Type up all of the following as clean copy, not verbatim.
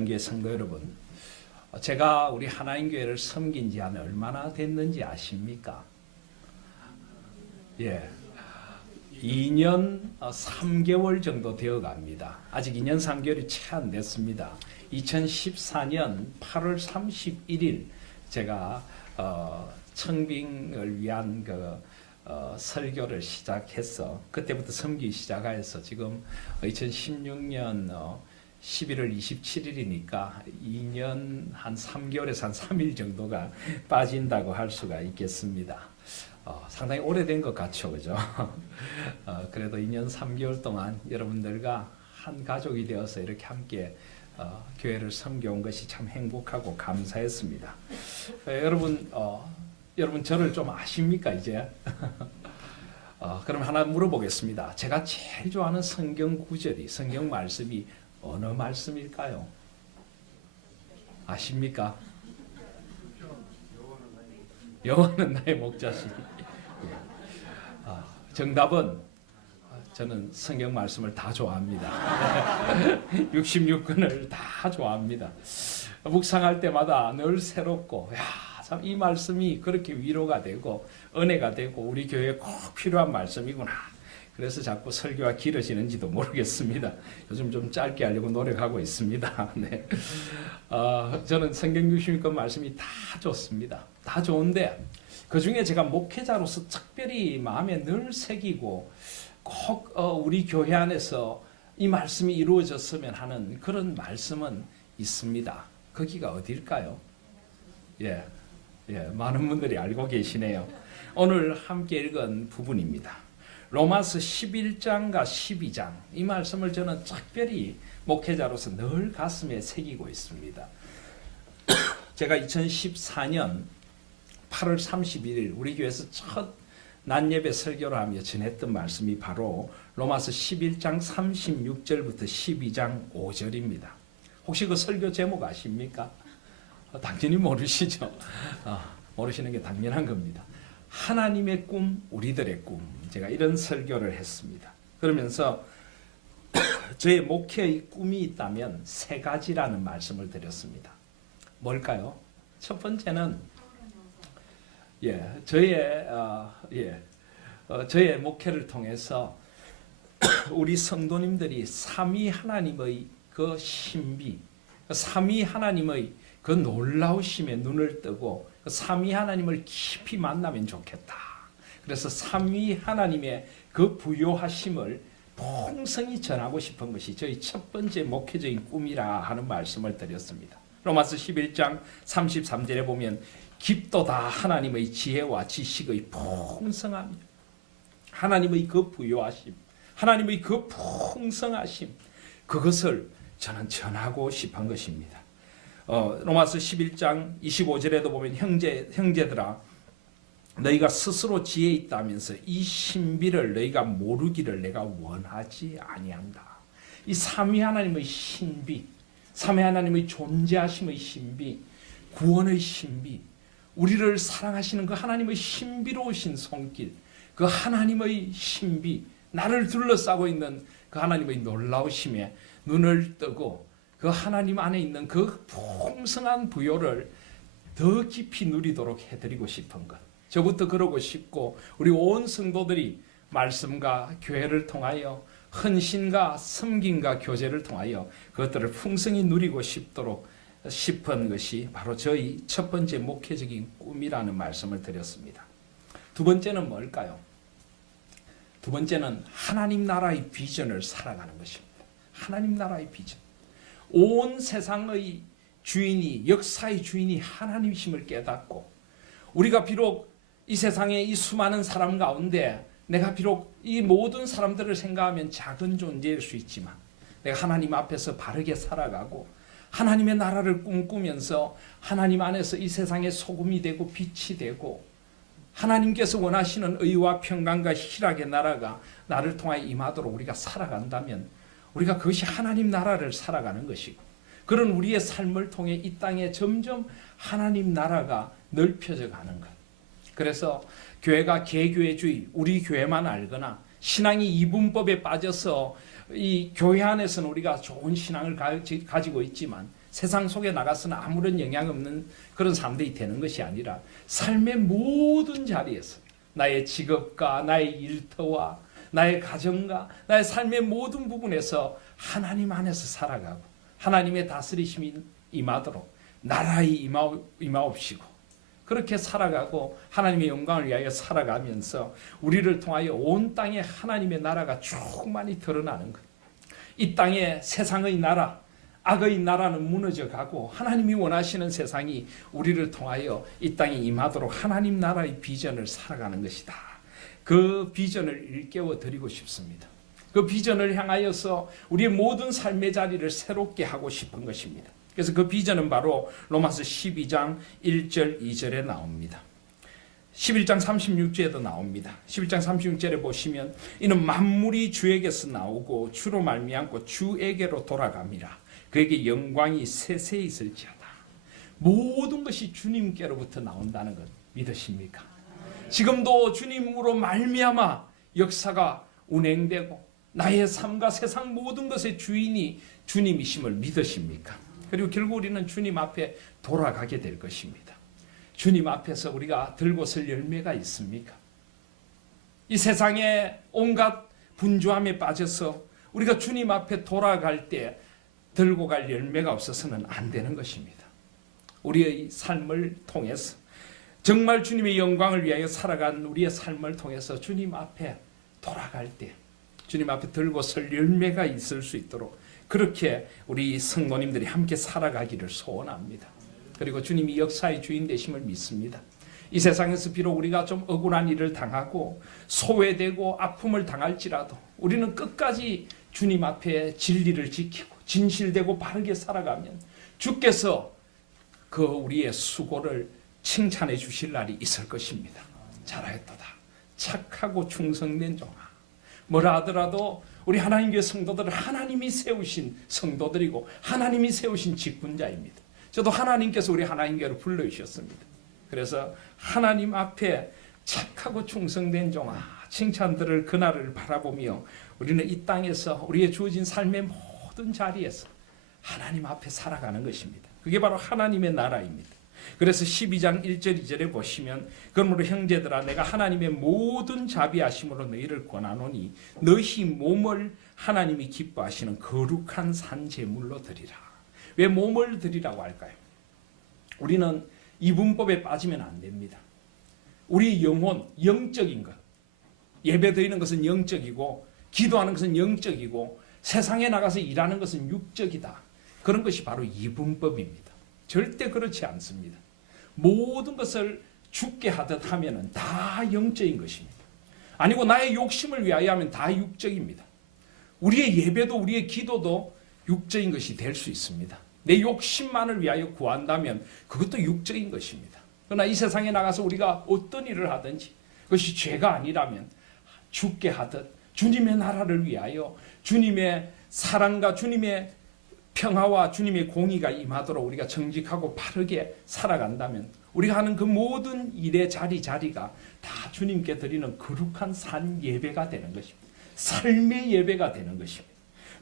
하나님교회 성도 여러분, 제가 우리 하나님교회를 섬긴 지 한 얼마나 됐는지 아십니까? 예, 2년 3개월 정도 되어 갑니다. 아직 2년 3개월이 채 안 됐습니다. 2014년 8월 31일 제가 청빙을 위한 설교를 시작해서 그때부터 섬기기 시작해서 지금 2016년 11월 27일이니까 2년 한 3개월에서 한 3일 정도가 빠진다고 할 수가 있겠습니다. 상당히 오래된 것 같죠, 그죠? 그래도 2년 3개월 동안 여러분들과 한 가족이 되어서 이렇게 함께 교회를 섬겨온 것이 참 행복하고 감사했습니다. 여러분 저를 좀 아십니까 이제? 그럼 하나 물어보겠습니다. 제가 제일 좋아하는 성경 구절이, 성경 말씀이 어느 말씀일까요? 아십니까? 여호와는 나의 목자시니. 정답은 저는 성경 말씀을 다 좋아합니다. 66권을 다 좋아합니다. 묵상할 때마다 늘 새롭고, 참 이 말씀이 그렇게 위로가 되고 은혜가 되고 우리 교회에 꼭 필요한 말씀이구나. 그래서 자꾸 설교가 길어지는지도 모르겠습니다. 요즘 좀 짧게 하려고 노력하고 있습니다. 네. 저는 성경 66권 말씀이 다 좋습니다. 다 좋은데 그 중에 제가 목회자로서 특별히 마음에 늘 새기고 꼭 우리 교회 안에서 이 말씀이 이루어졌으면 하는 그런 말씀은 있습니다. 거기가 어딜까요? 예, 많은 분들이 알고 계시네요. 오늘 함께 읽은 부분입니다. 로마서 11장과 12장, 이 말씀을 저는 특별히 목회자로서 늘 가슴에 새기고 있습니다. 제가 2014년 8월 31일 우리 교회에서 첫 낮예배 설교를 하며 전했던 말씀이 바로 로마서 11장 36절부터 12장 5절입니다. 혹시 그 설교 제목 아십니까? 당연히 모르시죠. 모르시는 게 당연한 겁니다. 하나님의 꿈, 우리들의 꿈. 제가 이런 설교를 했습니다. 그러면서 저의 목회의 꿈이 있다면 세 가지라는 말씀을 드렸습니다. 뭘까요? 첫 번째는 저의 목회를 통해서 우리 성도님들이 삼위 하나님의 그 신비, 삼위 하나님의 그 놀라우심에 눈을 뜨고 삼위 하나님을 깊이 만나면 좋겠다. 그래서 삼위 하나님의 그 부요하심을 풍성히 전하고 싶은 것이 저희 첫 번째 목회적인 꿈이라 하는 말씀을 드렸습니다. 로마서 11장 33절에 보면 깊도다 하나님의 지혜와 지식의 풍성함, 하나님의 그 부요하심, 하나님의 그 풍성하심, 그것을 저는 전하고 싶은 것입니다. 로마서 11장 25절에도 보면 형제들아 너희가 스스로 지혜 있다면서 이 신비를 너희가 모르기를 내가 원하지 아니한다. 이 삼위 하나님의 신비, 삼위 하나님의 존재하심의 신비, 구원의 신비, 우리를 사랑하시는 그 하나님의 신비로우신 손길, 그 하나님의 신비, 나를 둘러싸고 있는 그 하나님의 놀라우심에 눈을 뜨고 그 하나님 안에 있는 그 풍성한 부요를 더 깊이 누리도록 해드리고 싶은 것. 저부터 그러고 싶고 우리 온 성도들이 말씀과 교회를 통하여 헌신과 섬김과 교제를 통하여 그것들을 풍성히 누리고 싶은 것이 바로 저희 첫 번째 목회적인 꿈이라는 말씀을 드렸습니다. 두 번째는 뭘까요? 두 번째는 하나님 나라의 비전을 살아가는 것입니다. 하나님 나라의 비전. 온 세상의 주인이, 역사의 주인이 하나님이심을 깨닫고 우리가 비록 이 세상에 이 수많은 사람 가운데 내가 비록 이 모든 사람들을 생각하면 작은 존재일 수 있지만 내가 하나님 앞에서 바르게 살아가고 하나님의 나라를 꿈꾸면서 하나님 안에서 이 세상의 소금이 되고 빛이 되고 하나님께서 원하시는 의와 평강과 희락의 나라가 나를 통하여 임하도록 우리가 살아간다면 우리가 그것이 하나님 나라를 살아가는 것이고 그런 우리의 삶을 통해 이 땅에 점점 하나님 나라가 넓혀져 가는 것. 그래서 교회가 개교회주의, 우리 교회만 알거나 신앙이 이분법에 빠져서 이 교회 안에서는 우리가 좋은 신앙을 가지고 있지만 세상 속에 나가서는 아무런 영향 없는 그런 사람들이 되는 것이 아니라 삶의 모든 자리에서 나의 직업과 나의 일터와 나의 가정과 나의 삶의 모든 부분에서 하나님 안에서 살아가고 하나님의 다스리심이 임하도록 나라의 임하옵시고 그렇게 살아가고 하나님의 영광을 위하여 살아가면서 우리를 통하여 온 땅에 하나님의 나라가 충만히 드러나는 것. 이 땅에 세상의 나라, 악의 나라는 무너져가고 하나님이 원하시는 세상이 우리를 통하여 이 땅에 임하도록 하나님 나라의 비전을 살아가는 것이다. 그 비전을 일깨워 드리고 싶습니다. 그 비전을 향하여서 우리의 모든 삶의 자리를 새롭게 하고 싶은 것입니다. 그래서 그 비전은 바로 로마서 12장 1절 2절에 나옵니다. 11장 36절에도 나옵니다. 11장 36절에 보시면 이는 만물이 주에게서 나오고 주로 말미암고 주에게로 돌아갑니다. 그에게 영광이 세세히 있을지어다. 모든 것이 주님께로부터 나온다는 것 믿으십니까? 지금도 주님으로 말미암아 역사가 운행되고 나의 삶과 세상 모든 것의 주인이 주님이심을 믿으십니까? 그리고 결국 우리는 주님 앞에 돌아가게 될 것입니다. 주님 앞에서 우리가 들고 설 열매가 있습니까? 이 세상에 온갖 분주함에 빠져서 우리가 주님 앞에 돌아갈 때 들고 갈 열매가 없어서는 안 되는 것입니다. 우리의 삶을 통해서 정말 주님의 영광을 위하여 살아간 우리의 삶을 통해서 주님 앞에 돌아갈 때 주님 앞에 들고 설 열매가 있을 수 있도록 그렇게 우리 성도님들이 함께 살아가기를 소원합니다. 그리고 주님이 역사의 주인 되심을 믿습니다. 이 세상에서 비록 우리가 좀 억울한 일을 당하고 소외되고 아픔을 당할지라도 우리는 끝까지 주님 앞에 진리를 지키고 진실되고 바르게 살아가면 주께서 그 우리의 수고를 칭찬해 주실 날이 있을 것입니다. 잘하였도다. 착하고 충성된 종아. 뭐라 하더라도 우리 하나님교회 성도들은 하나님이 세우신 성도들이고 하나님이 세우신 직분자입니다. 저도 하나님께서 우리 하나님교회로 불러주셨습니다. 그래서 하나님 앞에 착하고 충성된 종아 칭찬들을 그날을 바라보며 우리는 이 땅에서 우리의 주어진 삶의 모든 자리에서 하나님 앞에 살아가는 것입니다. 그게 바로 하나님의 나라입니다. 그래서 12장 1절 2절에 보시면 그러므로 형제들아 내가 하나님의 모든 자비하심으로 너희를 권하노니 너희 몸을 하나님이 기뻐하시는 거룩한 산제물로 드리라. 왜 몸을 드리라고 할까요? 우리는 이분법에 빠지면 안 됩니다. 우리 영혼, 영적인 것. 예배 드리는 것은 영적이고 기도하는 것은 영적이고 세상에 나가서 일하는 것은 육적이다. 그런 것이 바로 이분법입니다. 절대 그렇지 않습니다. 모든 것을 죽게 하듯 하면 다 영적인 것입니다. 아니고 나의 욕심을 위하여 하면 다 육적입니다. 우리의 예배도 우리의 기도도 육적인 것이 될 수 있습니다. 내 욕심만을 위하여 구한다면 그것도 육적인 것입니다. 그러나 이 세상에 나가서 우리가 어떤 일을 하든지 그것이 죄가 아니라면 죽게 하듯 주님의 나라를 위하여 주님의 사랑과 주님의 평화와 주님의 공의가 임하도록 우리가 정직하고 바르게 살아간다면 우리가 하는 그 모든 일의 자리가 다 주님께 드리는 거룩한 산 예배가 되는 것입니다. 삶의 예배가 되는 것입니다.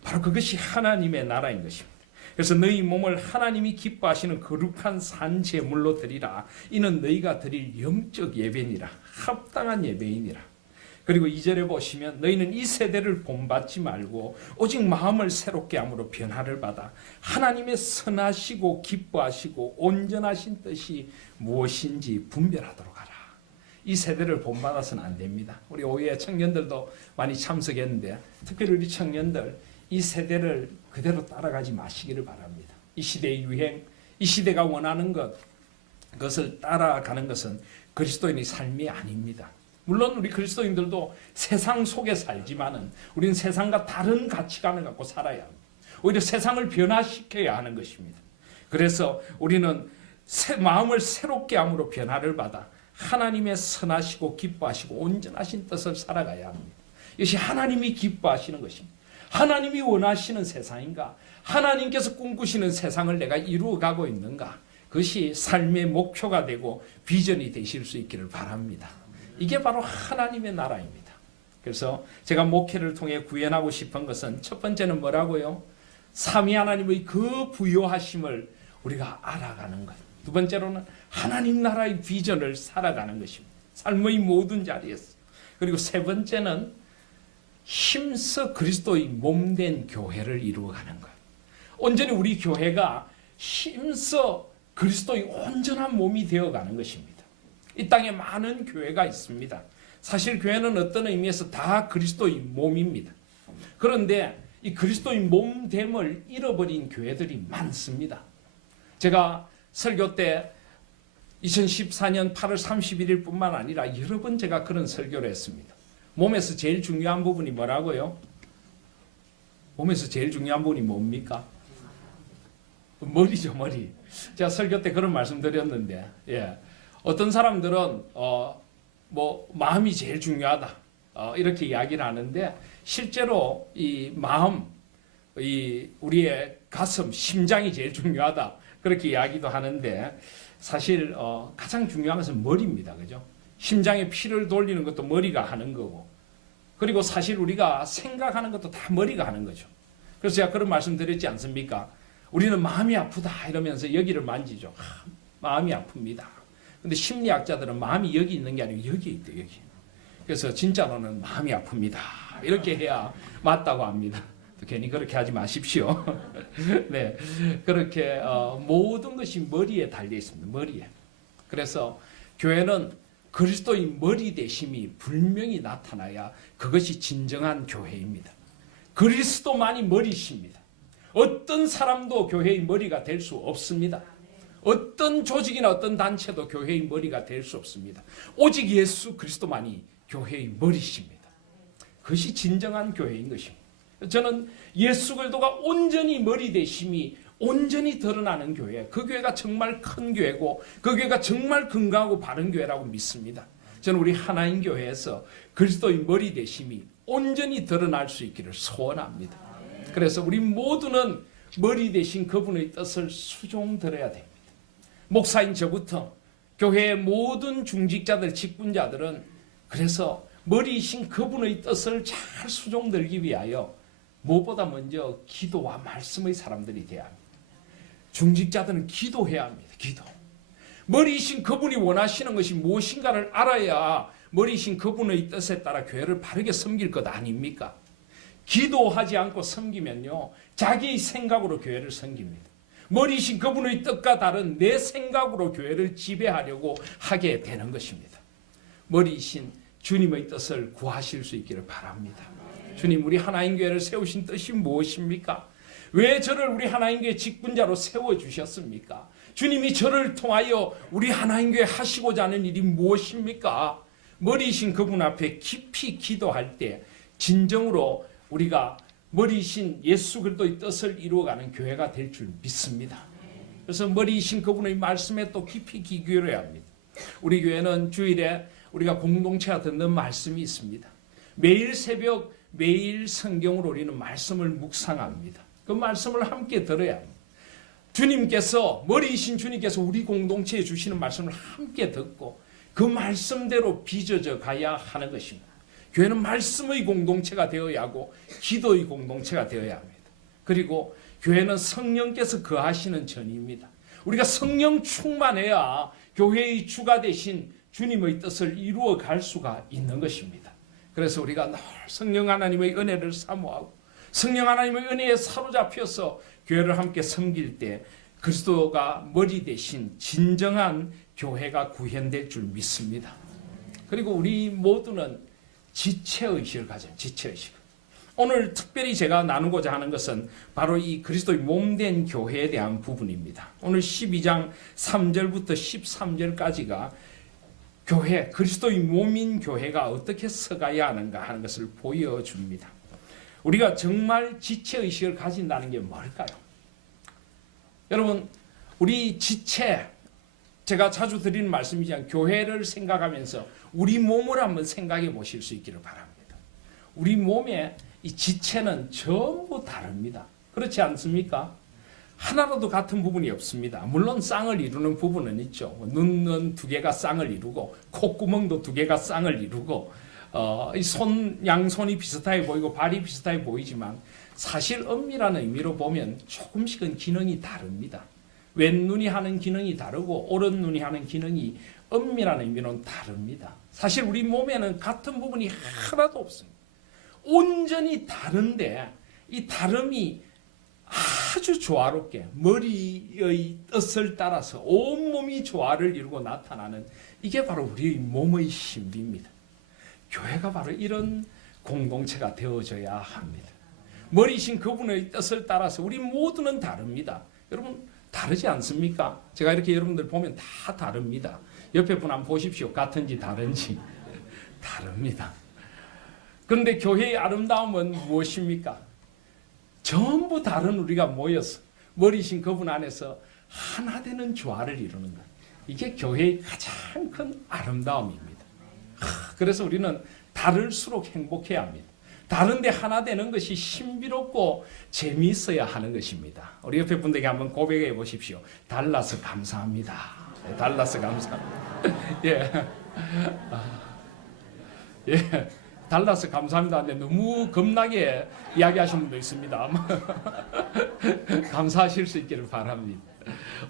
바로 그것이 하나님의 나라인 것입니다. 그래서 너희 몸을 하나님이 기뻐하시는 거룩한 산 제물로 드리라. 이는 너희가 드릴 영적 예배니라. 합당한 예배이니라. 그리고 2절에 보시면 너희는 이 세대를 본받지 말고 오직 마음을 새롭게 함으로 변화를 받아 하나님의 선하시고 기뻐하시고 온전하신 뜻이 무엇인지 분별하도록 하라. 이 세대를 본받아서는 안 됩니다. 우리 오후에 청년들도 많이 참석했는데 특별히 우리 청년들 이 세대를 그대로 따라가지 마시기를 바랍니다. 이 시대의 유행, 이 시대가 원하는 그것을 따라가는 것은 그리스도인의 삶이 아닙니다. 물론 우리 그리스도인들도 세상 속에 살지만은 우리는 세상과 다른 가치관을 갖고 살아야 합니다. 오히려 세상을 변화시켜야 하는 것입니다. 그래서 우리는 마음을 새롭게 함으로 변화를 받아 하나님의 선하시고 기뻐하시고 온전하신 뜻을 살아가야 합니다. 이것이 하나님이 기뻐하시는 것입니다. 하나님이 원하시는 세상인가? 하나님께서 꿈꾸시는 세상을 내가 이루어가고 있는가? 그것이 삶의 목표가 되고 비전이 되실 수 있기를 바랍니다. 이게 바로 하나님의 나라입니다. 그래서 제가 목회를 통해 구현하고 싶은 것은 첫 번째는 뭐라고요? 삼위 하나님의 그 부요하심을 우리가 알아가는 것. 두 번째로는 하나님 나라의 비전을 살아가는 것입니다. 삶의 모든 자리에서. 그리고 세 번째는 힘써 그리스도의 몸된 교회를 이루어가는 것. 온전히 우리 교회가 힘써 그리스도의 온전한 몸이 되어가는 것입니다. 이 땅에 많은 교회가 있습니다. 사실 교회는 어떤 의미에서 다 그리스도의 몸입니다. 그런데 이 그리스도의 몸됨을 잃어버린 교회들이 많습니다. 제가 설교 때 2014년 8월 31일 뿐만 아니라 여러 번 제가 그런 설교를 했습니다. 몸에서 제일 중요한 부분이 뭐라고요? 몸에서 제일 중요한 부분이 뭡니까? 머리죠, 머리. 제가 설교 때 그런 말씀 드렸는데, 어떤 사람들은 마음이 제일 중요하다 이렇게 이야기를 하는데, 실제로 이 마음, 우리의 가슴, 심장이 제일 중요하다 그렇게 이야기도 하는데, 사실 가장 중요한 것은 머리입니다, 그죠? 심장에 피를 돌리는 것도 머리가 하는 거고, 그리고 사실 우리가 생각하는 것도 다 머리가 하는 거죠. 그래서 제가 그런 말씀 드렸지 않습니까? 우리는 마음이 아프다 이러면서 여기를 만지죠. 마음이 아픕니다. 근데 심리학자들은 마음이 여기 있는 게 아니고 여기 있대, 여기. 그래서 진짜로는 마음이 아픕니다. 이렇게 해야 맞다고 합니다. 괜히 그렇게 하지 마십시오. 네, 그렇게 모든 것이 머리에 달려 있습니다. 머리에. 그래서 교회는 그리스도의 머리 되심이 분명히 나타나야 그것이 진정한 교회입니다. 그리스도만이 머리십니다. 어떤 사람도 교회의 머리가 될 수 없습니다. 어떤 조직이나 어떤 단체도 교회의 머리가 될 수 없습니다. 오직 예수 그리스도만이 교회의 머리십니다. 그것이 진정한 교회인 것입니다. 저는 예수 그리스도가 온전히 머리 되심이 온전히 드러나는 교회, 그 교회가 정말 큰 교회고 그 교회가 정말 건강하고 바른 교회라고 믿습니다. 저는 우리 하나님 교회에서 그리스도의 머리 되심이 온전히 드러날 수 있기를 소원합니다. 그래서 우리 모두는 머리 되신 그분의 뜻을 수종들어야 됩니다. 목사인 저부터 교회의 모든 중직자들, 직분자들은 그래서 머리이신 그분의 뜻을 잘 수종들기 위하여 무엇보다 먼저 기도와 말씀의 사람들이 되어야 합니다. 중직자들은 기도해야 합니다. 기도. 머리이신 그분이 원하시는 것이 무엇인가를 알아야 머리이신 그분의 뜻에 따라 교회를 바르게 섬길 것 아닙니까? 기도하지 않고 섬기면요, 자기의 생각으로 교회를 섬깁니다. 머리이신 그분의 뜻과 다른 내 생각으로 교회를 지배하려고 하게 되는 것입니다. 머리이신 주님의 뜻을 구하실 수 있기를 바랍니다. 주님, 우리 하나님 교회를 세우신 뜻이 무엇입니까? 왜 저를 우리 하나님 교회 직분자로 세워주셨습니까? 주님이 저를 통하여 우리 하나님 교회 하시고자 하는 일이 무엇입니까? 머리이신 그분 앞에 깊이 기도할 때 진정으로 우리가 머리이신 예수 그리스도의 뜻을 이루어가는 교회가 될 줄 믿습니다. 그래서 머리이신 그분의 말씀에 또 깊이 귀 기울여야 합니다. 우리 교회는 주일에 우리가 공동체가 듣는 말씀이 있습니다. 매일 새벽 매일 성경으로 우리는 말씀을 묵상합니다. 그 말씀을 함께 들어야 합니다. 주님께서, 머리이신 주님께서 우리 공동체에 주시는 말씀을 함께 듣고 그 말씀대로 빚어져 가야 하는 것입니다. 교회는 말씀의 공동체가 되어야 하고 기도의 공동체가 되어야 합니다. 그리고 교회는 성령께서 거하시는 전입니다. 우리가 성령 충만해야 교회의 주가 되신 주님의 뜻을 이루어 갈 수가 있는 것입니다. 그래서 우리가 늘 성령 하나님의 은혜를 사모하고 성령 하나님의 은혜에 사로잡혀서 교회를 함께 섬길 때 그리스도가 머리 대신 진정한 교회가 구현될 줄 믿습니다. 그리고 우리 모두는 지체의식을 가져요. 지체의식. 오늘 특별히 제가 나누고자 하는 것은 바로 이 그리스도의 몸된 교회에 대한 부분입니다. 오늘 12장 3절부터 13절까지가 교회, 그리스도의 몸인 교회가 어떻게 서가야 하는가 하는 것을 보여줍니다. 우리가 정말 지체의식을 가진다는 게 뭘까요? 여러분, 우리 지체, 제가 자주 드리는 말씀이지만 교회를 생각하면서 우리 몸을 한번 생각해 보실 수 있기를 바랍니다. 우리 몸의 이 지체는 전부 다릅니다. 그렇지 않습니까? 하나라도 같은 부분이 없습니다. 물론 쌍을 이루는 부분은 있죠. 눈은 두 개가 쌍을 이루고 콧구멍도 두 개가 쌍을 이루고 이 양손이 비슷하게 보이고 발이 비슷하게 보이지만 사실 엄밀한 의미로 보면 조금씩은 기능이 다릅니다. 왼눈이 하는 기능이 다르고 오른눈이 하는 기능이 엄밀한 의미로는 다릅니다. 사실 우리 몸에는 같은 부분이 하나도 없습니다. 온전히 다른데 이 다름이 아주 조화롭게 머리의 뜻을 따라서 온몸이 조화를 이루고 나타나는 이게 바로 우리 몸의 신비입니다. 교회가 바로 이런 공동체가 되어져야 합니다. 머리신 그분의 뜻을 따라서 우리 모두는 다릅니다. 여러분 다르지 않습니까? 제가 이렇게 여러분들 보면 다 다릅니다. 옆에 분 한번 보십시오. 같은지 다른지. 다릅니다. 그런데 교회의 아름다움은 무엇입니까? 전부 다른 우리가 모여서 머리신 그분 안에서 하나 되는 조화를 이루는 것. 이게 교회의 가장 큰 아름다움입니다. 그래서 우리는 다를수록 행복해야 합니다. 다른데 하나 되는 것이 신비롭고 재미있어야 하는 것입니다. 우리 옆에 분들에게 한번 고백해 보십시오. 달라서 감사합니다. 달라서 감사합니다. 예. 예. 달라서 감사합니다. 근데 너무 겁나게 이야기하시는 분도 있습니다. 감사하실 수 있기를 바랍니다.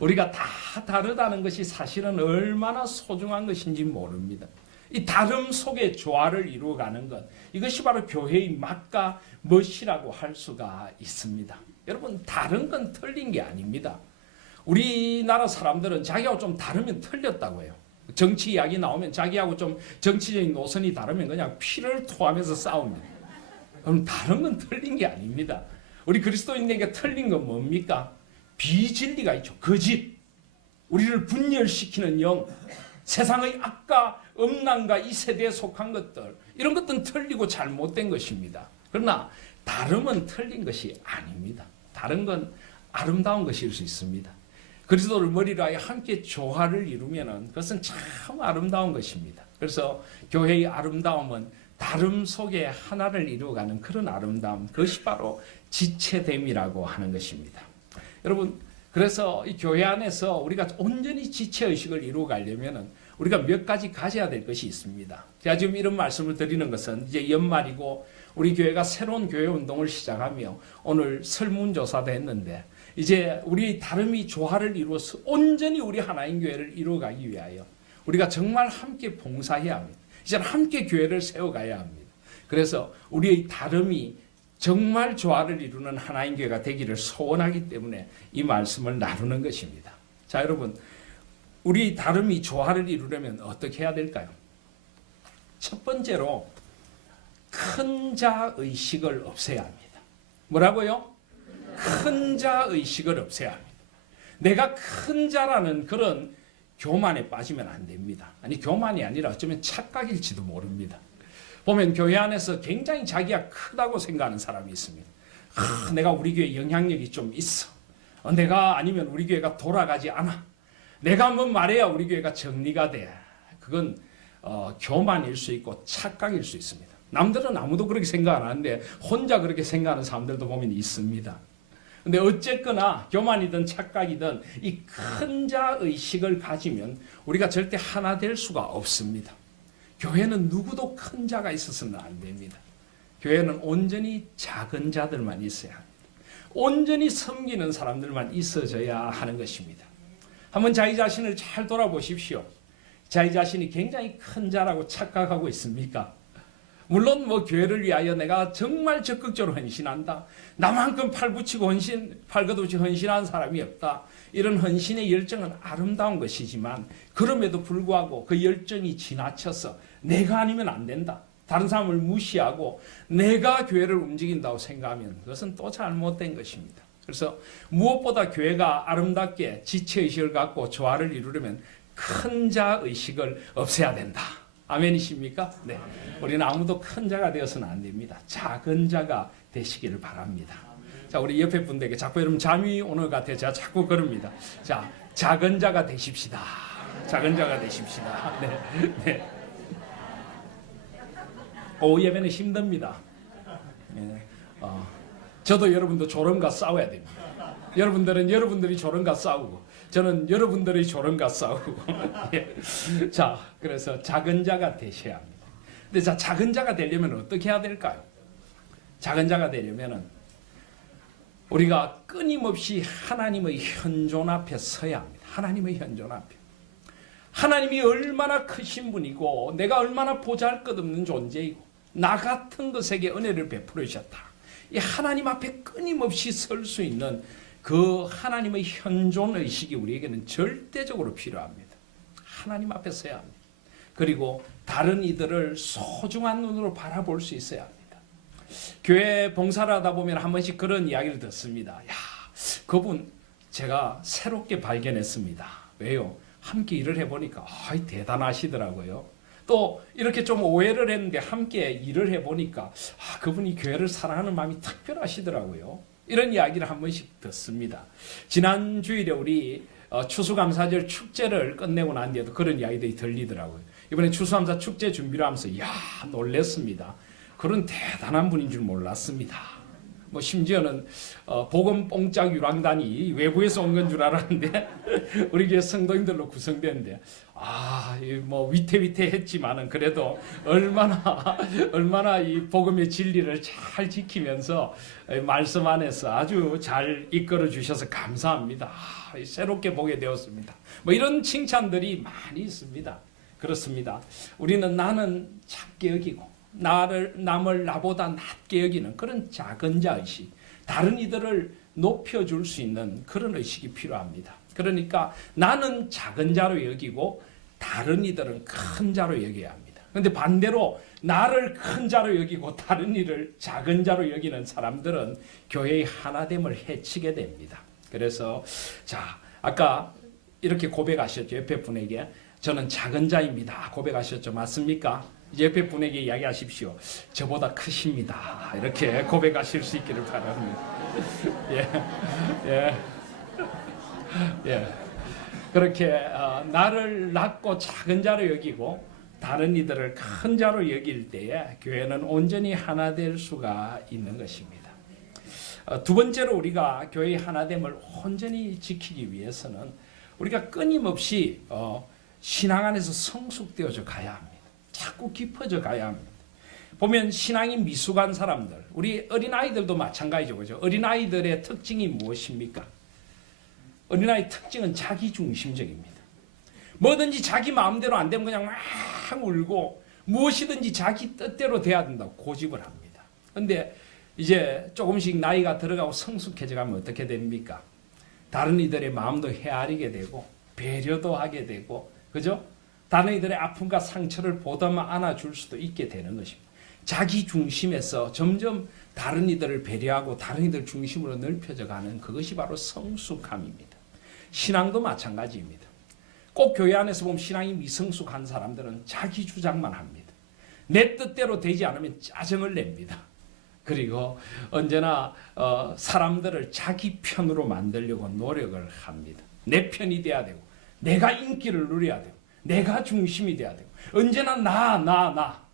우리가 다 다르다는 것이 사실은 얼마나 소중한 것인지 모릅니다. 이 다름 속에 조화를 이루어가는 것, 이것이 바로 교회의 맛과 멋이라고 할 수가 있습니다. 여러분 다른 건 틀린 게 아닙니다. 우리나라 사람들은 자기하고 좀 다르면 틀렸다고 해요. 정치 이야기 나오면 자기하고 좀 정치적인 노선이 다르면 그냥 피를 토하면서 싸웁니다. 그럼 다른 건 틀린 게 아닙니다. 우리 그리스도인에게 틀린 건 뭡니까? 비진리가 있죠. 거짓. 우리를 분열시키는 영. 세상의 악과 음란과 이 세대에 속한 것들. 이런 것들은 틀리고 잘못된 것입니다. 그러나 다름은 틀린 것이 아닙니다. 다른 건 아름다운 것일 수 있습니다. 그리스도를 머리로 하여 함께 조화를 이루면은 그것은 참 아름다운 것입니다. 그래서 교회의 아름다움은 다름 속에 하나를 이루어가는 그런 아름다움, 그것이 바로 지체됨이라고 하는 것입니다. 여러분, 그래서 이 교회 안에서 우리가 온전히 지체의식을 이루어가려면은 우리가 몇 가지 가져야 될 것이 있습니다. 제가 지금 이런 말씀을 드리는 것은 이제 연말이고 우리 교회가 새로운 교회 운동을 시작하며 오늘 설문조사도 했는데 이제 우리 다름이 조화를 이루어서 온전히 우리 하나인 교회를 이루어가기 위하여 우리가 정말 함께 봉사해야 합니다. 이제 함께 교회를 세워가야 합니다. 그래서 우리의 다름이 정말 조화를 이루는 하나인 교회가 되기를 소원하기 때문에 이 말씀을 나누는 것입니다. 자, 여러분, 우리 다름이 조화를 이루려면 어떻게 해야 될까요? 첫 번째로 큰 자 의식을 없애야 합니다. 뭐라고요? 큰 자 의식을 없애야 합니다. 내가 큰 자라는 그런 교만에 빠지면 안 됩니다. 아니, 교만이 아니라 어쩌면 착각일지도 모릅니다. 보면 교회 안에서 굉장히 자기가 크다고 생각하는 사람이 있습니다. 내가 우리 교회 영향력이 좀 있어. 내가 아니면 우리 교회가 돌아가지 않아. 내가 한번 말해야 우리 교회가 정리가 돼. 그건 교만일 수 있고 착각일 수 있습니다. 남들은 아무도 그렇게 생각 안 하는데 혼자 그렇게 생각하는 사람들도 보면 있습니다. 근데 어쨌거나 교만이든 착각이든 이 큰 자 의식을 가지면 우리가 절대 하나 될 수가 없습니다. 교회는 누구도 큰 자가 있어서는 안 됩니다. 교회는 온전히 작은 자들만 있어야 합니다. 온전히 섬기는 사람들만 있어져야 하는 것입니다. 한번 자기 자신을 잘 돌아보십시오. 자기 자신이 굉장히 큰 자라고 착각하고 있습니까? 물론 뭐 교회를 위하여 내가 정말 적극적으로 헌신한다. 나만큼 팔 붙이고 팔 걷어붙이고 헌신한 사람이 없다. 이런 헌신의 열정은 아름다운 것이지만 그럼에도 불구하고 그 열정이 지나쳐서 내가 아니면 안 된다. 다른 사람을 무시하고 내가 교회를 움직인다고 생각하면 그것은 또 잘못된 것입니다. 그래서 무엇보다 교회가 아름답게 지체의식을 갖고 조화를 이루려면 큰 자 의식을 없애야 된다. 아멘이십니까? 네. 우리는 아무도 큰 자가 되어서는 안 됩니다. 작은 자가 되시기를 바랍니다. 자, 우리 옆에 분들에게 자꾸 여러분 잠이 오는 것 같아요. 제가 자꾸 그럽니다. 자, 작은 자가 되십시다. 작은 자가 되십시다. 네. 네. 오후 예배는 힘듭니다. 네. 저도 여러분도 조롱과 싸워야 됩니다. 여러분들은 여러분들이 조롱과 싸우고 저는 여러분들의 조롱과 싸우고 예. 자, 그래서 작은 자가 되셔야 합니다. 근데 자, 작은 자가 되려면 어떻게 해야 될까요? 작은 자가 되려면은 우리가 끊임없이 하나님의 현존 앞에 서야 합니다. 하나님의 현존 앞에. 하나님이 얼마나 크신 분이고 내가 얼마나 보잘것없는 존재이고 나 같은 것에게 은혜를 베풀으셨다. 이 하나님 앞에 끊임없이 설 수 있는 그 하나님의 현존 의식이 우리에게는 절대적으로 필요합니다. 하나님 앞에 서야 합니다. 그리고 다른 이들을 소중한 눈으로 바라볼 수 있어야 합니다. 교회 봉사를 하다 보면 한 번씩 그런 이야기를 듣습니다. 야, 그분 제가 새롭게 발견했습니다. 왜요? 함께 일을 해보니까 대단하시더라고요. 또 이렇게 좀 오해를 했는데 함께 일을 해보니까 그분이 교회를 사랑하는 마음이 특별하시더라고요. 이런 이야기를 한 번씩 듣습니다. 지난 주일에 우리 추수감사절 축제를 끝내고 난 뒤에도 그런 이야기들이 들리더라고요. 이번에 추수감사 축제 준비를 하면서 놀랬습니다. 그런 대단한 분인 줄 몰랐습니다. 뭐 심지어는 복음 뽕짝 유랑단이 외부에서 온 건 줄 알았는데 우리 교회 성도님들로 구성되는데 뭐 위태위태했지만은 그래도 얼마나 이 복음의 진리를 잘 지키면서 말씀 안에서 아주 잘 이끌어 주셔서 감사합니다. 새롭게 보게 되었습니다. 뭐 이런 칭찬들이 많이 있습니다. 그렇습니다. 우리는 나는 작게 여기고 남을 나보다 낮게 여기는 그런 작은 자의식, 다른 이들을 높여줄 수 있는 그런 의식이 필요합니다. 그러니까 나는 작은 자로 여기고 다른 이들은 큰 자로 여겨야 합니다. 그런데 반대로 나를 큰 자로 여기고 다른 이를 작은 자로 여기는 사람들은 교회의 하나됨을 해치게 됩니다. 그래서 아까 이렇게 고백하셨죠. 옆에 분에게 저는 작은 자입니다. 고백하셨죠. 맞습니까? 옆에 분에게 이야기하십시오. 저보다 크십니다. 이렇게 고백하실 수 있기를 바랍니다. 예. 그렇게 나를 낮고 작은 자로 여기고 다른 이들을 큰 자로 여길 때에 교회는 온전히 하나 될 수가 있는 것입니다. 두 번째로 우리가 교회의 하나됨을 온전히 지키기 위해서는 우리가 끊임없이 신앙 안에서 성숙되어져 가야 합니다. 자꾸 깊어져 가야 합니다. 보면 신앙이 미숙한 사람들, 우리 어린아이들도 마찬가지죠. 그죠? 어린아이들의 특징이 무엇입니까? 어린아이 특징은 자기중심적입니다. 뭐든지 자기 마음대로 안 되면 그냥 막 울고 무엇이든지 자기 뜻대로 돼야 된다고 고집을 합니다. 그런데 이제 조금씩 나이가 들어가고 성숙해져 가면 어떻게 됩니까? 다른 이들의 마음도 헤아리게 되고 배려도 하게 되고, 그죠? 다른 이들의 아픔과 상처를 보담아 안아줄 수도 있게 되는 것입니다. 자기 중심에서 점점 다른 이들을 배려하고 다른 이들 중심으로 넓혀져 가는 그것이 바로 성숙함입니다. 신앙도 마찬가지입니다. 꼭 교회 안에서 보면 신앙이 미성숙한 사람들은 자기 주장만 합니다. 내 뜻대로 되지 않으면 짜증을 냅니다. 그리고 언제나 사람들을 자기 편으로 만들려고 노력을 합니다. 내 편이 돼야 되고 내가 인기를 누려야 되고 내가 중심이 돼야 되고 언제나 나.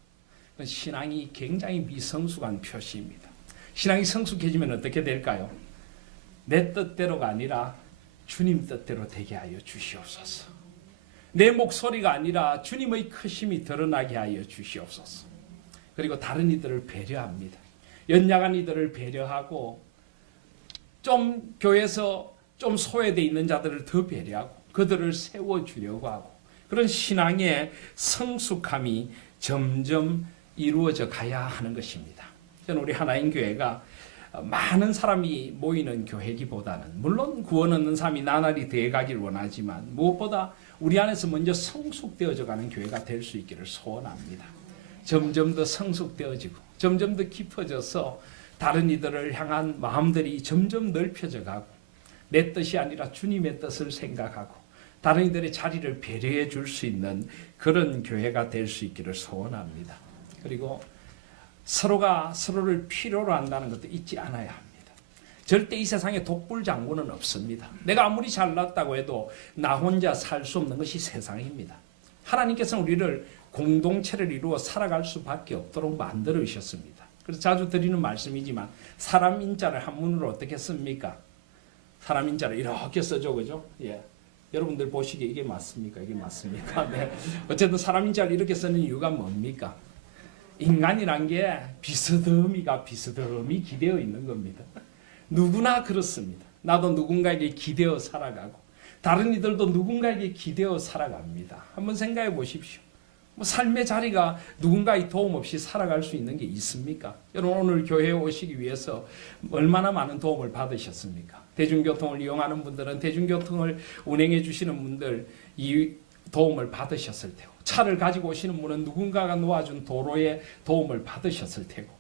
신앙이 굉장히 미성숙한 표시입니다. 신앙이 성숙해지면 어떻게 될까요? 내 뜻대로가 아니라 주님 뜻대로 되게 하여 주시옵소서. 내 목소리가 아니라 주님의 크심이 드러나게 하여 주시옵소서. 그리고 다른 이들을 배려합니다. 연약한 이들을 배려하고 좀 교회에서 좀 소외되어 있는 자들을 더 배려하고 그들을 세워주려고 하고 그런 신앙의 성숙함이 점점 이루어져 가야 하는 것입니다. 저는 우리 하나인 교회가 많은 사람이 모이는 교회기보다는 물론 구원 얻는 사람이 나날이 되어가길 원하지만 무엇보다 우리 안에서 먼저 성숙되어져 가는 교회가 될 수 있기를 소원합니다. 점점 더 성숙되어지고 점점 더 깊어져서 다른 이들을 향한 마음들이 점점 넓혀져 가고 내 뜻이 아니라 주님의 뜻을 생각하고 다른 이들의 자리를 배려해 줄 수 있는 그런 교회가 될 수 있기를 소원합니다. 그리고 서로가 서로를 필요로 한다는 것도 잊지 않아야 합니다. 절대 이 세상에 독불장군은 없습니다. 내가 아무리 잘났다고 해도 나 혼자 살 수 없는 것이 세상입니다. 하나님께서는 우리를 공동체를 이루어 살아갈 수밖에 없도록 만들어 주셨습니다. 그래서 자주 드리는 말씀이지만 사람 인자를 한문으로 어떻게 씁니까? 사람 인자를 이렇게 쓰죠, 그죠? 예. 여러분들 보시기에 이게 맞습니까? 이게 맞습니까? 네. 어쨌든 사람 인자를 이렇게 쓰는 이유가 뭡니까? 인간이란 게 비스듬히 기대어 있는 겁니다. 누구나 그렇습니다. 나도 누군가에게 기대어 살아가고 다른 이들도 누군가에게 기대어 살아갑니다. 한번 생각해 보십시오. 뭐 삶의 자리가 누군가의 도움 없이 살아갈 수 있는 게 있습니까? 여러분 오늘 교회에 오시기 위해서 얼마나 많은 도움을 받으셨습니까? 대중교통을 이용하는 분들은 대중교통을 운행해 주시는 분들 이 도움을 받으셨을 테고, 차를 가지고 오시는 분은 누군가가 놓아준 도로에 도움을 받으셨을 테고,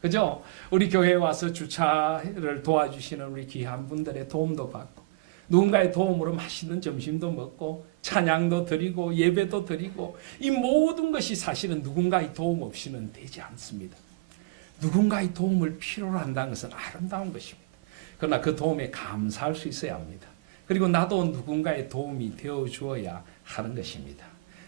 그죠? 우리 교회에 와서 주차를 도와주시는 우리 귀한 분들의 도움도 받고, 누군가의 도움으로 맛있는 점심도 먹고 찬양도 드리고 예배도 드리고, 이 모든 것이 사실은 누군가의 도움 없이는 되지 않습니다. 누군가의 도움을 필요로 한다는 것은 아름다운 것입니다. 그러나 그 도움에 감사할 수 있어야 합니다. 그리고 나도 누군가의 도움이 되어 주어야 하는 것입니다.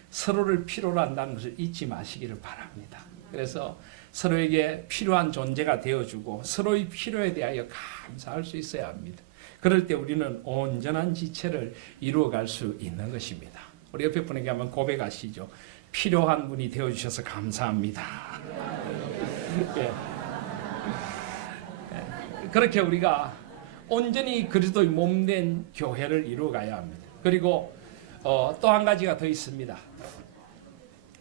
서로를 필요로 한다는 것을 잊지 마시기를 바랍니다. 그래서 서로에게 필요한 존재가 되어주고 서로의 필요에 대하여 감사할 수 있어야 합니다. 그럴 때 우리는 온전한 지체를 이루어갈 수 있는 것입니다. 우리 옆에 분에게 한번 고백하시죠. 필요한 분이 되어주셔서 감사합니다. 예. 그렇게 우리가 온전히 그리스도의 몸된 교회를 이루어가야 합니다. 그리고 또 한 가지가 더 있습니다.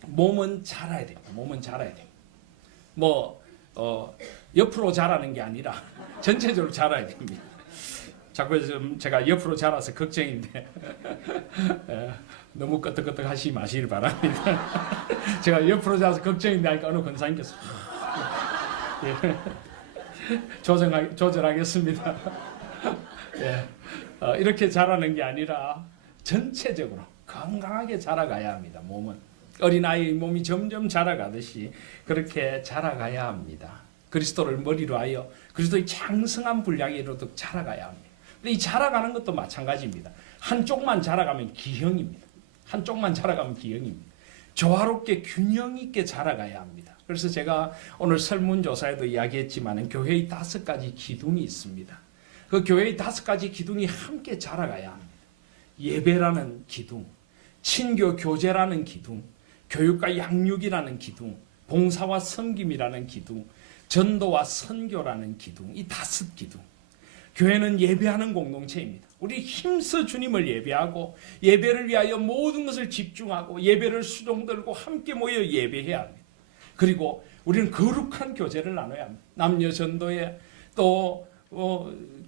몸은 자라야 됩니다. 몸은 자라야 됩니다. 옆으로 자라는 게 아니라 전체적으로 자라야 됩니다. 자꾸 좀 제가 옆으로 자라서 걱정인데 너무 끄떡끄떡 하시지 마시길 바랍니다. 제가 옆으로 자라서 걱정인데 하니까 어느 권사님께서 조절하겠습니다. 예. 이렇게 자라는 게 아니라 전체적으로 건강하게 자라가야 합니다. 몸은 어린아이의 몸이 점점 자라가듯이 그렇게 자라가야 합니다. 그리스도를 머리로 하여 그리스도의 장성한 분량에 이르도록 자라가야 합니다. 근데 이 자라가는 것도 마찬가지입니다. 한쪽만 자라가면 기형입니다. 한쪽만 자라가면 기형입니다. 조화롭게 균형 있게 자라가야 합니다. 그래서 제가 오늘 설문조사에도 이야기했지만 교회의 5가지 기둥이 있습니다. 그 교회의 5가지 기둥이 함께 자라가야 합니다. 예배라는 기둥, 친교 교제라는 기둥, 교육과 양육이라는 기둥, 봉사와 섬김이라는 기둥, 전도와 선교라는 기둥, 이 5기둥. 교회는 예배하는 공동체입니다. 우리 힘써 주님을 예배하고 예배를 위하여 모든 것을 집중하고 예배를 수종들고 함께 모여 예배해야 합니다. 그리고 우리는 거룩한 교제를 나눠야 합니다. 남녀 전도회, 또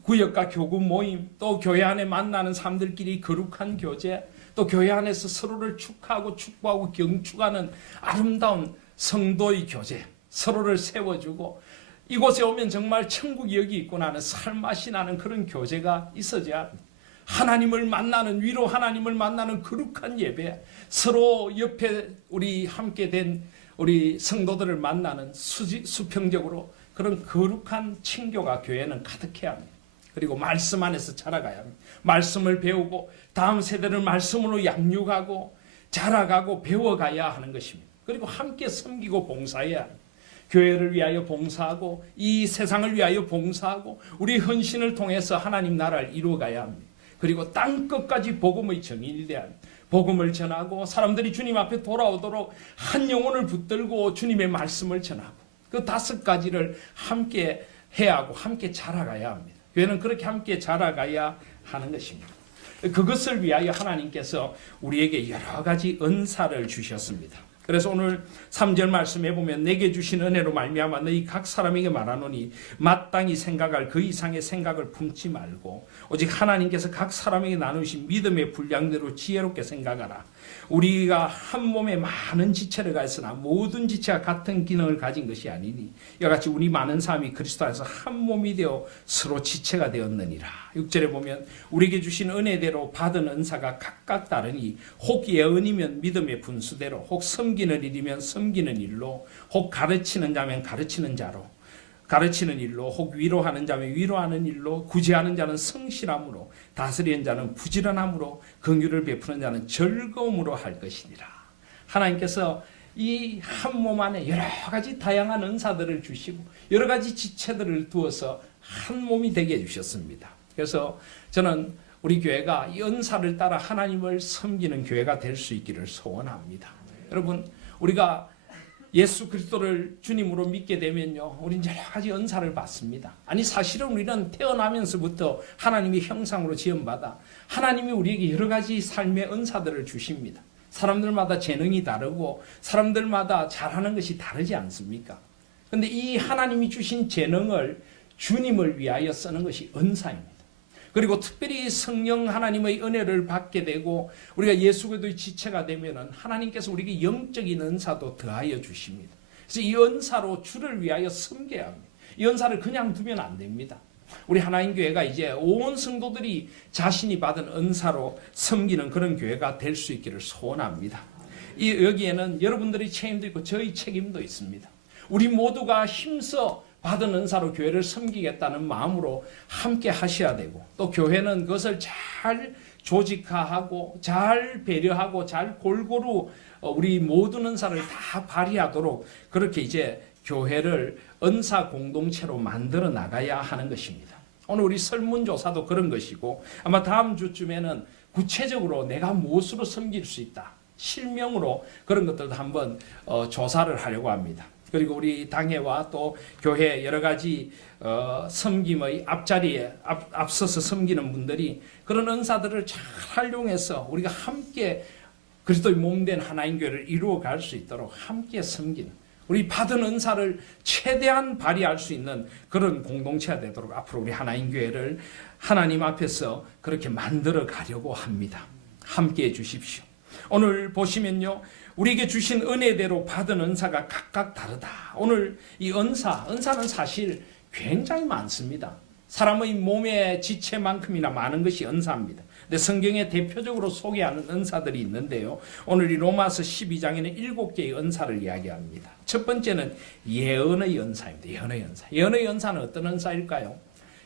구역과 교구 모임, 또 교회 안에 만나는 사람들끼리 거룩한 교제, 또 교회 안에서 서로를 축하하고 축복하고 경축하는 아름다운 성도의 교제, 서로를 세워주고 이곳에 오면 정말 천국이 여기 있구나 하는 살맛이 나는 그런 교제가 있어져야 합니다. 하나님을 만나는, 위로 하나님을 만나는 거룩한 예배, 서로 옆에 우리 함께 된 우리 성도들을 만나는 수평적으로 그런 거룩한 친교가 교회는 가득해야 합니다. 그리고 말씀 안에서 자라가야 합니다. 말씀을 배우고 다음 세대를 말씀으로 양육하고 자라가고 배워가야 하는 것입니다. 그리고 함께 섬기고 봉사해야 합니다. 교회를 위하여 봉사하고 이 세상을 위하여 봉사하고 우리 헌신을 통해서 하나님 나라를 이루어가야 합니다. 그리고 땅끝까지 복음의 정인이 돼야 합니다. 복음을 전하고 사람들이 주님 앞에 돌아오도록 한 영혼을 붙들고 주님의 말씀을 전하고 그 5가지를 함께 해야 하고 함께 자라가야 합니다. 교회는 그렇게 함께 자라가야 하는 것입니다. 그것을 위하여 하나님께서 우리에게 여러 가지 은사를 주셨습니다. 그래서 오늘 3절 말씀해 보면 내게 주신 은혜로 말미암아 너희 각 사람에게 말하노니 마땅히 생각할 그 이상의 생각을 품지 말고 오직 하나님께서 각 사람에게 나누신 믿음의 분량대로 지혜롭게 생각하라. 우리가 한 몸에 많은 지체를 가졌으나 모든 지체가 같은 기능을 가진 것이 아니니 이와 같이 우리 많은 사람이 그리스도 안에서 한 몸이 되어 서로 지체가 되었느니라. 6절에 보면 우리에게 주신 은혜대로 받은 은사가 각각 다르니 혹 예언이면 믿음의 분수대로 혹 섬기는 일이면 섬기는 일로 혹 가르치는 자면 가르치는 자로 가르치는 일로 혹 위로하는 자면 위로하는 일로 구제하는 자는 성실함으로 다스리는 자는 부지런함으로 긍휼을 베푸는 자는 즐거움으로 할 것이니라. 하나님께서 이 한 몸 안에 여러 가지 다양한 은사들을 주시고 여러 가지 지체들을 두어서 한 몸이 되게 해주셨습니다. 그래서 저는 우리 교회가 이 은사를 따라 하나님을 섬기는 교회가 될 수 있기를 소원합니다. 여러분 우리가 예수 그리스도를 주님으로 믿게 되면요, 우리는 여러 가지 은사를 받습니다. 아니 사실은 우리는 태어나면서부터 하나님의 형상으로 지음받아 하나님이 우리에게 여러 가지 삶의 은사들을 주십니다. 사람들마다 재능이 다르고 사람들마다 잘하는 것이 다르지 않습니까? 그런데 이 하나님이 주신 재능을 주님을 위하여 쓰는 것이 은사입니다. 그리고 특별히 성령 하나님의 은혜를 받게 되고 우리가 예수 그리스도의 지체가 되면은 하나님께서 우리에게 영적인 은사도 더하여 주십니다. 그래서 이 은사로 주를 위하여 섬겨야 합니다. 이 은사를 그냥 두면 안 됩니다. 우리 하나님 교회가 이제 온 성도들이 자신이 받은 은사로 섬기는 그런 교회가 될 수 있기를 소원합니다. 여기에는 여러분들의 책임도 있고 저희 책임도 있습니다. 우리 모두가 힘써 받은 은사로 교회를 섬기겠다는 마음으로 함께 하셔야 되고, 또 교회는 그것을 잘 조직화하고 잘 배려하고 잘 골고루 우리 모든 은사를 다 발휘하도록 그렇게 이제 교회를 은사 공동체로 만들어 나가야 하는 것입니다. 오늘 우리 설문조사도 그런 것이고, 아마 다음 주쯤에는 구체적으로 내가 무엇으로 섬길 수 있다, 실명으로 그런 것들도 한번 조사를 하려고 합니다. 그리고 우리 당회와 또 교회 여러 가지 섬김의 앞자리에 앞서서 섬기는 분들이 그런 은사들을 잘 활용해서 우리가 함께 그리스도의 몸된 하나님 교회를 이루어갈 수 있도록 함께 섬기는, 우리 받은 은사를 최대한 발휘할 수 있는 그런 공동체가 되도록 앞으로 우리 하나님 교회를 하나님 앞에서 그렇게 만들어 가려고 합니다. 함께 해 주십시오. 오늘 보시면요, 우리에게 주신 은혜대로 받은 은사가 각각 다르다. 오늘 이 은사는 사실 굉장히 많습니다. 사람의 몸의 지체만큼이나 많은 것이 은사입니다. 근데 성경에 대표적으로 소개하는 은사들이 있는데요, 오늘 이 로마서 12장에는 7개의 은사를 이야기합니다. 첫 번째는 예언의 은사입니다. 예언의 은사. 예언의 은사는 어떤 은사일까요?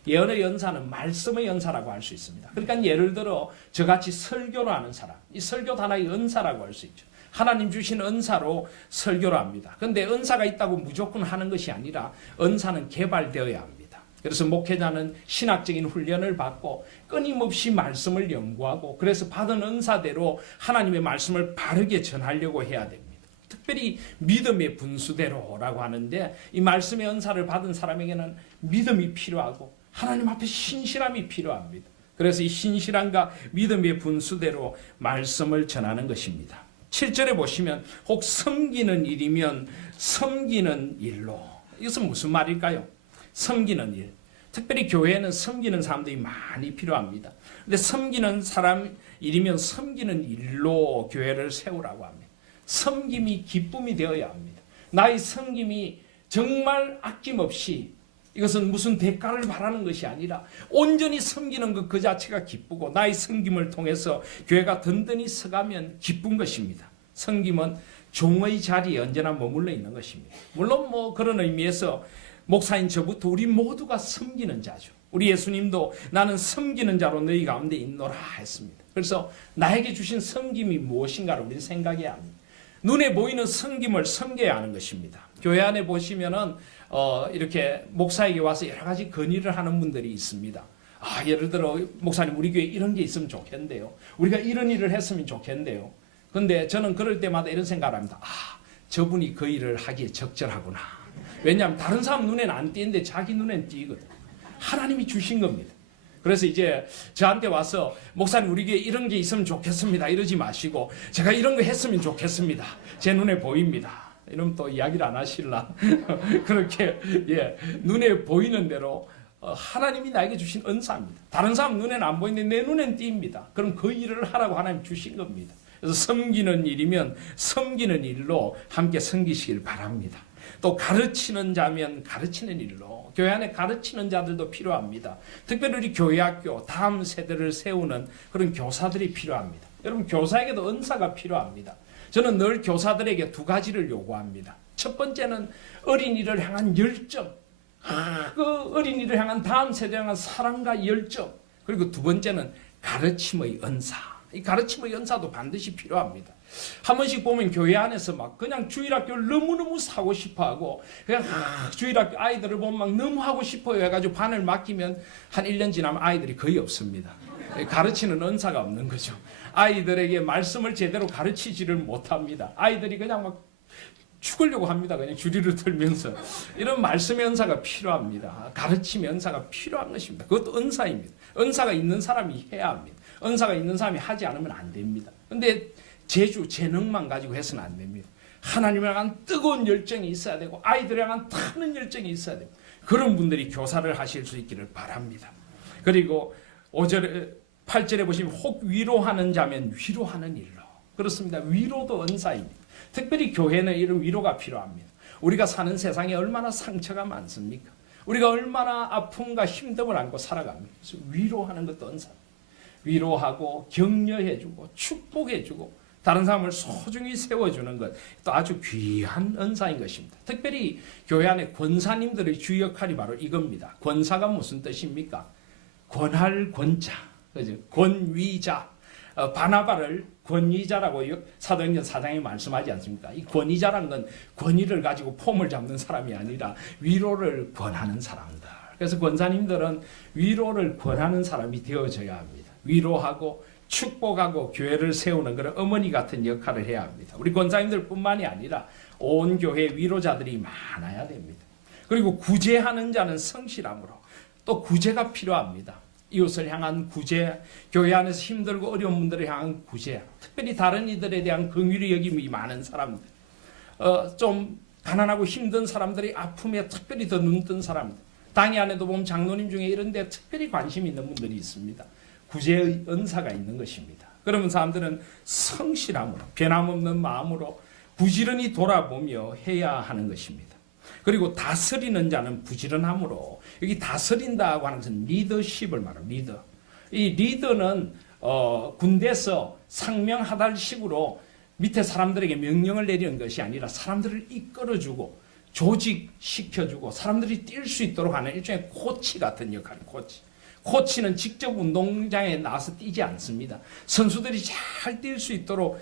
예언의 연사는 말씀의 연사라고 할 수 있습니다. 그러니까 예를 들어 저같이 설교를 하는 사람, 이 설교도 하나의 은사라고 할 수 있죠. 하나님 주신 은사로 설교를 합니다. 그런데 은사가 있다고 무조건 하는 것이 아니라 은사는 개발되어야 합니다. 그래서 목회자는 신학적인 훈련을 받고 끊임없이 말씀을 연구하고, 그래서 받은 은사대로 하나님의 말씀을 바르게 전하려고 해야 됩니다. 특별히 믿음의 분수대로라고 하는데, 이 말씀의 은사를 받은 사람에게는 믿음이 필요하고 하나님 앞에 신실함이 필요합니다. 그래서 이 신실함과 믿음의 분수대로 말씀을 전하는 것입니다. 7절에 보시면 혹 섬기는 일이면 섬기는 일로. 이것은 무슨 말일까요? 섬기는 일. 특별히 교회에는 섬기는 사람들이 많이 필요합니다. 근데 섬기는 사람 일이면 섬기는 일로 교회를 세우라고 합니다. 섬김이 기쁨이 되어야 합니다. 나의 섬김이 정말 아낌없이, 이것은 무슨 대가를 바라는 것이 아니라 온전히 섬기는 것 그 자체가 기쁘고, 나의 섬김을 통해서 교회가 든든히 서가면 기쁜 것입니다. 섬김은 종의 자리에 언제나 머물러 있는 것입니다. 물론 그런 의미에서 목사인 저부터 우리 모두가 섬기는 자죠. 우리 예수님도 나는 섬기는 자로 너희 가운데 있노라 했습니다. 그래서 나에게 주신 섬김이 무엇인가를 우리는 생각해야 합니다. 눈에 보이는 섬김을 섬겨야 하는 것입니다. 교회 안에 보시면은 이렇게 목사에게 와서 여러 가지 건의를 하는 분들이 있습니다. 예를 들어 목사님, 우리 교회에 이런 게 있으면 좋겠는데요, 우리가 이런 일을 했으면 좋겠는데요. 근데 저는 그럴 때마다 이런 생각을 합니다. 저분이 그 일을 하기에 적절하구나. 왜냐하면 다른 사람 눈에는 안 띄는데 자기 눈에는 띄거든. 하나님이 주신 겁니다. 그래서 이제 저한테 와서 목사님, 우리 교회에 이런 게 있으면 좋겠습니다 이러지 마시고, 제가 이런 거 했으면 좋겠습니다, 제 눈에 보입니다, 이러면 또 이야기를 안 하실라. 그렇게 눈에 보이는 대로 하나님이 나에게 주신 은사입니다. 다른 사람 눈에는 안 보이는데 내 눈엔 띄입니다. 그럼 그 일을 하라고 하나님 주신 겁니다. 그래서 섬기는 일이면 섬기는 일로 함께 섬기시길 바랍니다. 또 가르치는 자면 가르치는 일로, 교회 안에 가르치는 자들도 필요합니다. 특별히 우리 교회학교 다음 세대를 세우는 그런 교사들이 필요합니다. 여러분, 교사에게도 은사가 필요합니다. 저는 늘 교사들에게 두 가지를 요구합니다. 첫 번째는 어린이를 향한 열정, 그 어린이를 향한 다음 세대를 향한 사랑과 열정. 그리고 두 번째는 가르침의 은사. 이 가르침의 은사도 반드시 필요합니다. 한 번씩 보면 교회 안에서 막 그냥 주일학교를 너무너무 사고 싶어하고, 그냥 주일학교 아이들을 보면 막 너무 하고 싶어요 해가지고 반을 맡기면 한 1년 지나면 아이들이 거의 없습니다. 가르치는 은사가 없는 거죠. 아이들에게 말씀을 제대로 가르치지를 못합니다. 아이들이 그냥 막 죽으려고 합니다. 그냥 주리를 들면서. 이런 말씀의 은사가 필요합니다. 가르침의 은사가 필요한 것입니다. 그것도 은사입니다. 은사가 있는 사람이 해야 합니다. 은사가 있는 사람이 하지 않으면 안 됩니다. 근데 재능만 가지고 해서는 안 됩니다. 하나님을 향한 뜨거운 열정이 있어야 되고 아이들을 향한 타는 열정이 있어야 되고 그런 분들이 교사를 하실 수 있기를 바랍니다. 그리고 5절에 8절에 보시면 혹 위로하는 자면 위로하는 일로. 그렇습니다. 위로도 은사입니다. 특별히 교회는 이런 위로가 필요합니다. 우리가 사는 세상에 얼마나 상처가 많습니까? 우리가 얼마나 아픔과 힘듦을 안고 살아갑니까? 그래서 위로하는 것도 은사. 위로하고 격려해주고 축복해주고 다른 사람을 소중히 세워주는 것 또 아주 귀한 은사인 것입니다. 특별히 교회 안에 권사님들의 주 역할이 바로 이겁니다. 권사가 무슨 뜻입니까? 권할 권자, 그죠? 권위자, 바나바를 권위자라고 사도행전 4장에 말씀하지 않습니까? 이 권위자라는 건 권위를 가지고 폼을 잡는 사람이 아니라 위로를 권하는 사람들. 그래서 권사님들은 위로를 권하는 사람이 되어져야 합니다. 위로하고 축복하고 교회를 세우는 그런 어머니 같은 역할을 해야 합니다. 우리 권사님들뿐만이 아니라 온 교회 위로자들이 많아야 됩니다. 그리고 구제하는 자는 성실함으로 또 구제가 필요합니다. 이웃을 향한 구제, 교회 안에서 힘들고 어려운 분들을 향한 구제, 특별히 다른 이들에 대한 긍휼히 여김이 많은 사람들, 좀 가난하고 힘든 사람들이 아픔에 특별히 더 눈뜬 사람들, 당회 안에도 보면 장로님 중에 이런 데 특별히 관심 있는 분들이 있습니다. 구제의 은사가 있는 것입니다. 그러면 사람들은 성실함으로 변함없는 마음으로 부지런히 돌아보며 해야 하는 것입니다. 그리고 다스리는 자는 부지런함으로 여기 다스린다고 하는 것은 리더십을 말합니다. 리더. 이 리더는 군대에서 상명하달식으로 밑에 사람들에게 명령을 내리는 것이 아니라 사람들을 이끌어주고 조직시켜주고 사람들이 뛸 수 있도록 하는 일종의 코치 같은 역할입니다. 코치는 직접 운동장에 나와서 뛰지 않습니다. 선수들이 잘 뛸 수 있도록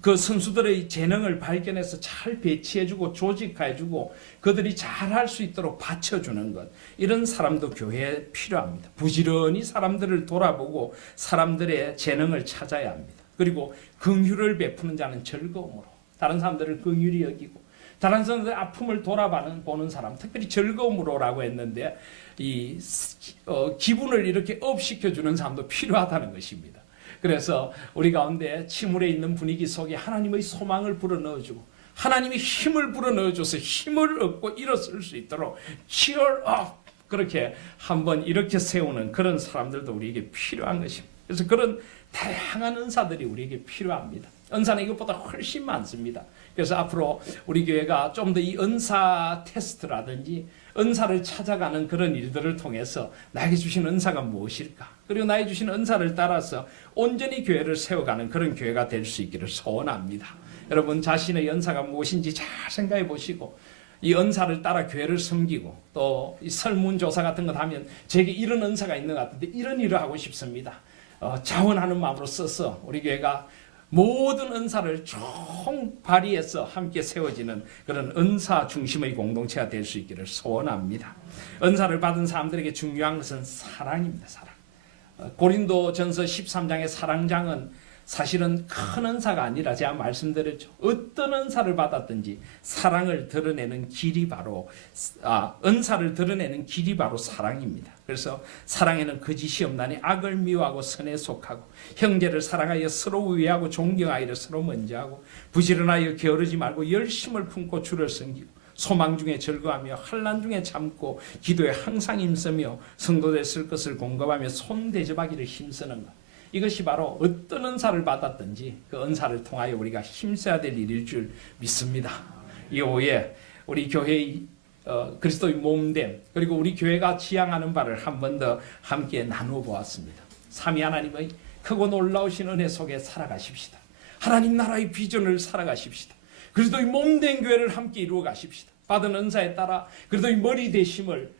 그 선수들의 재능을 발견해서 잘 배치해주고 조직해주고 그들이 잘할 수 있도록 받쳐주는 것. 이런 사람도 교회에 필요합니다. 부지런히 사람들을 돌아보고 사람들의 재능을 찾아야 합니다. 그리고 긍휼을 베푸는 자는 즐거움으로 다른 사람들을 긍휼히 여기고 다른 사람들의 아픔을 돌아보는 사람, 특별히 즐거움으로라고 했는데 기분을 이렇게 업시켜주는 사람도 필요하다는 것입니다. 그래서 우리 가운데 침울해 있는 분위기 속에 하나님의 소망을 불어넣어주고 하나님이 힘을 불어넣어줘서 힘을 얻고 일어설 수 있도록 cheer up 그렇게 한번 이렇게 세우는 그런 사람들도 우리에게 필요한 것입니다. 그래서 그런 다양한 은사들이 우리에게 필요합니다. 은사는 이것보다 훨씬 많습니다. 그래서 앞으로 우리 교회가 좀 더 이 은사 테스트라든지 은사를 찾아가는 그런 일들을 통해서 나에게 주신 은사가 무엇일까? 그리고 나에게 주신 은사를 따라서 온전히 교회를 세워가는 그런 교회가 될 수 있기를 소원합니다. 여러분 자신의 은사가 무엇인지 잘 생각해 보시고 이 은사를 따라 교회를 섬기고 또 이 설문조사 같은 것 하면 제게 이런 은사가 있는 것 같은데 이런 일을 하고 싶습니다. 자원하는 마음으로 써서 우리 교회가 모든 은사를 총 발휘해서 함께 세워지는 그런 은사 중심의 공동체가 될 수 있기를 소원합니다. 은사를 받은 사람들에게 중요한 것은 사랑입니다. 사랑. 고린도전서 13장의 사랑장은 사실은 큰 은사가 아니라 제가 말씀드렸죠. 어떤 은사를 받았든지 사랑을 드러내는 길이 바로 은사를 드러내는 길이 바로 사랑입니다. 그래서 사랑에는 거짓이 없나니 악을 미워하고 선에 속하고 형제를 사랑하여 서로 위하고 존경하여 서로 먼저하고 부지런하여 게으르지 말고 열심을 품고 주를 섬기고 소망 중에 즐거워하며 환난 중에 참고 기도에 항상 힘쓰며 성도들 쓸 것을 공급하며 손 대접하기를 힘쓰는 것. 이것이 바로 어떤 은사를 받았든지 그 은사를 통하여 우리가 힘써야 될 일일 줄 믿습니다. 이 오후에 우리 교회의 그리스도의 몸됨 그리고 우리 교회가 지향하는 바를 한 번 더 함께 나누어 보았습니다. 삼위 하나님의 크고 놀라우신 은혜 속에 살아가십시다. 하나님 나라의 비전을 살아가십시다. 그리스도의 몸된 교회를 함께 이루어 가십시다. 받은 은사에 따라 그리스도의 머리 되심을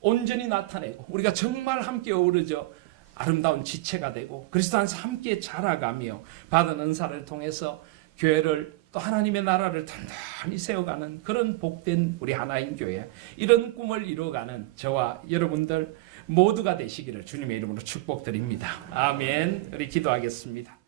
온전히 나타내고 우리가 정말 함께 어우러져 아름다운 지체가 되고 그리스도 안에서 함께 자라가며 받은 은사를 통해서 교회를 또 하나님의 나라를 단단히 세워가는 그런 복된 우리 하나인 교회 이런 꿈을 이루어가는 저와 여러분들 모두가 되시기를 주님의 이름으로 축복드립니다. 아멘. 우리 기도하겠습니다.